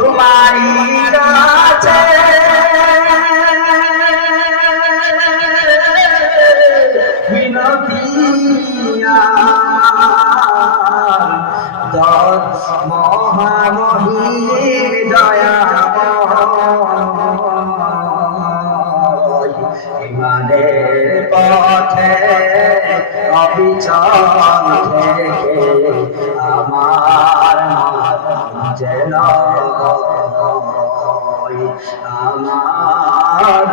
তোমারই কাছে আমার দশ ইমানের পথে অবিচল থেকে আমার যেন আমার